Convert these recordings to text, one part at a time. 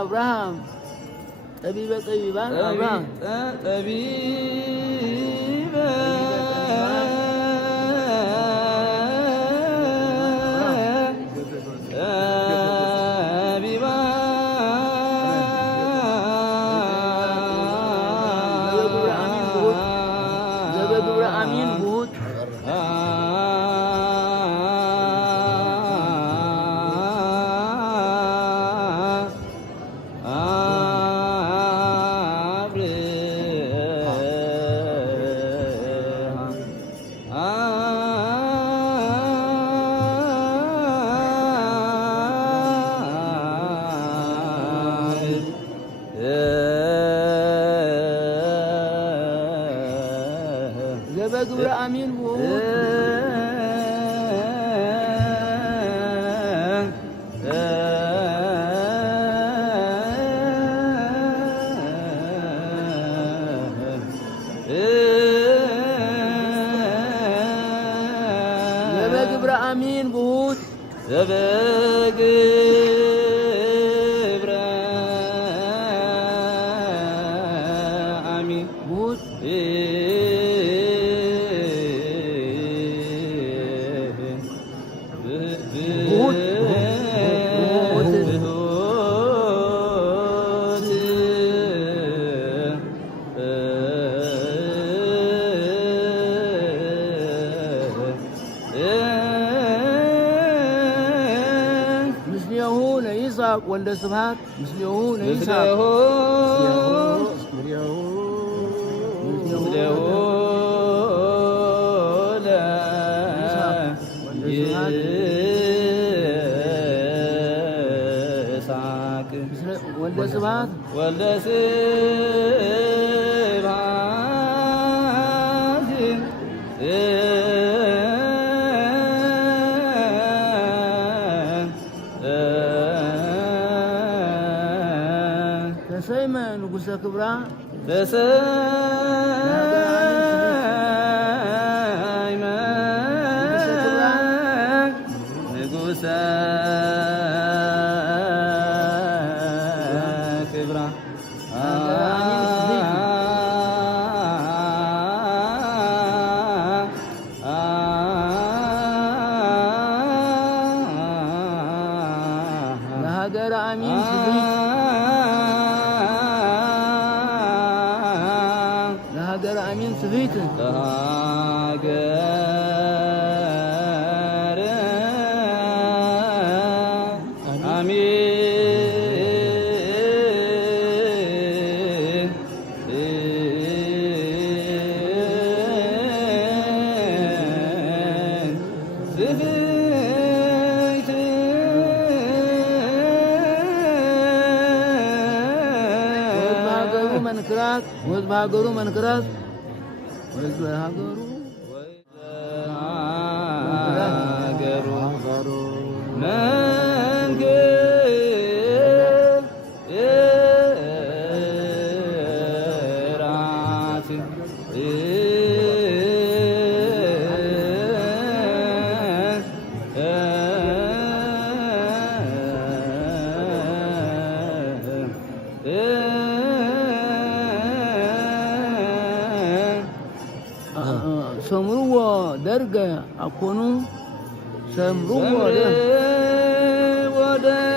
أبراهام طبيبة طبيبان أبراهام زبدور أمين بود زبدور أمين بود زبدور أمين بود بود مسليهون يساق ولد سبحان مسليهون يساق ولد سبحان ولد تسيما نقص كبرى تسيما نقص كبرى لهاجر أمين لهاجر أمين سفيت لهاجر أمين سفيت منكرات وزبهاجرو منكرات وزبهاجرو سمروا درجة أكونوا سمروا ودرجة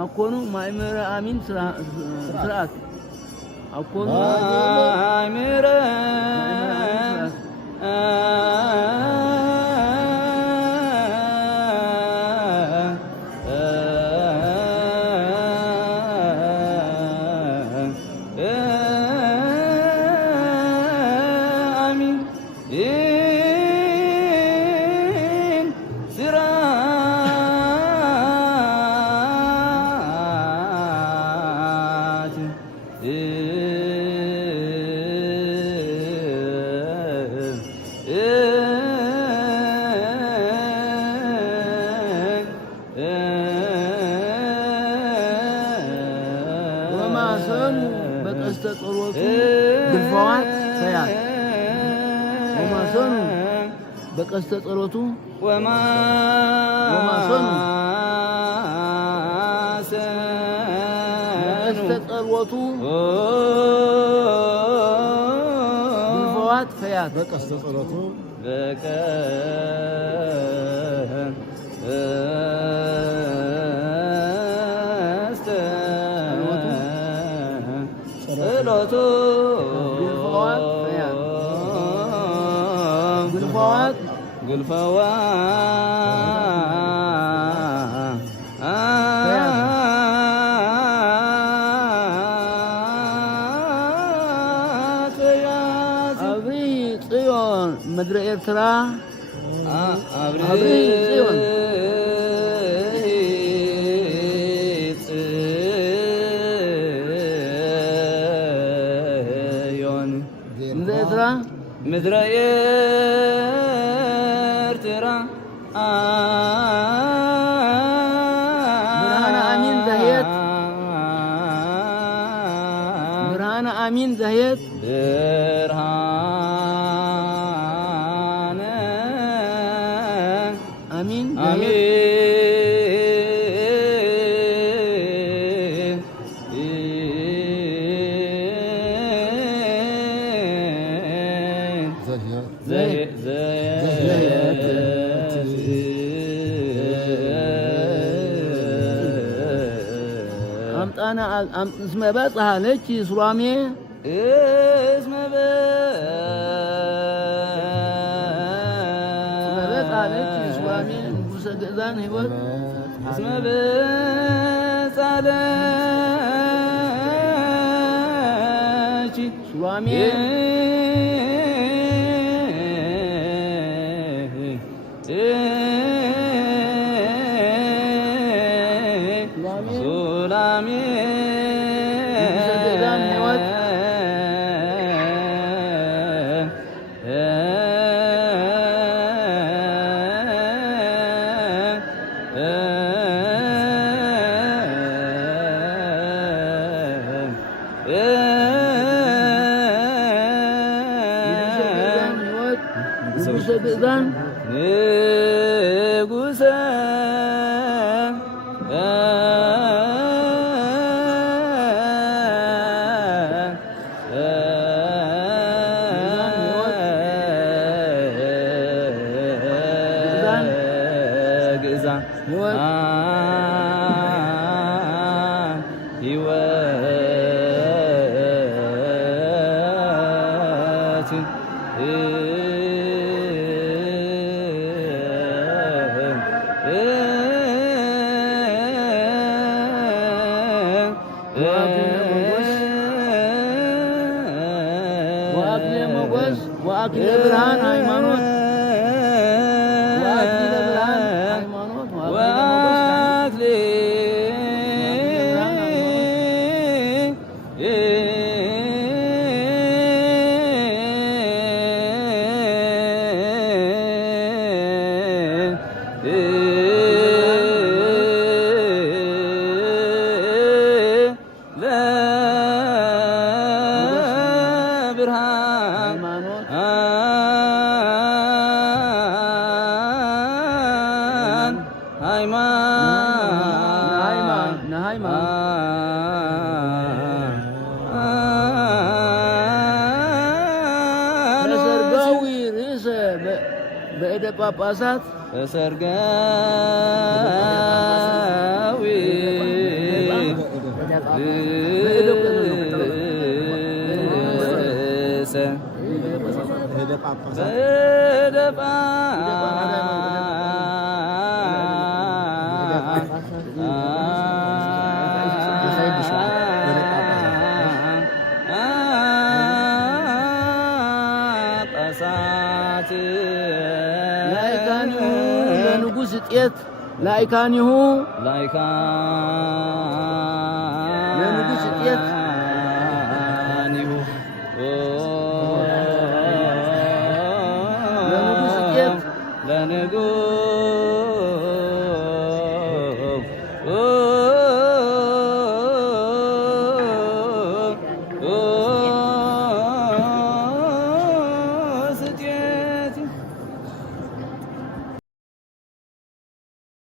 አኮኑ ማእምረ አሚን ስርዓት አኮኑ ማእምረ ومعصن بقصد ጸሎቱ ግልፈዋት ፈያት ومعصن በቀስተ ጸሎቱ ومعصن በቀስተ ጸሎቱ ግልፈዋት ፈያት በቀስተ ጸሎቱ ጸሎቱ ግልፈዋት አብይ ጽዮን ምድረ ኤርትራ አብይ ጽዮን ምድረ ኤርትራ ብርሃነ አሚን ዘሄት ብርሃነ አሚን አምጣና እስመ በጽሐለች ሱራሜ እስመ በጽሐለች ሱራሜ ንጉሠ ገዛን ሕይወት እስመ በጽሐለች ሱራሜ ግዛን ንጉሠ ግዛን ሕይወት ወአክሊለ ብርሃን ሃይማኖት ወአክሊለ ብርሃን ሃይማኖት በእደ ጳጳሳት በሰርጋዊ ለንጉሥ ጤት ላይካኒሁ ለንጉሥ ጤት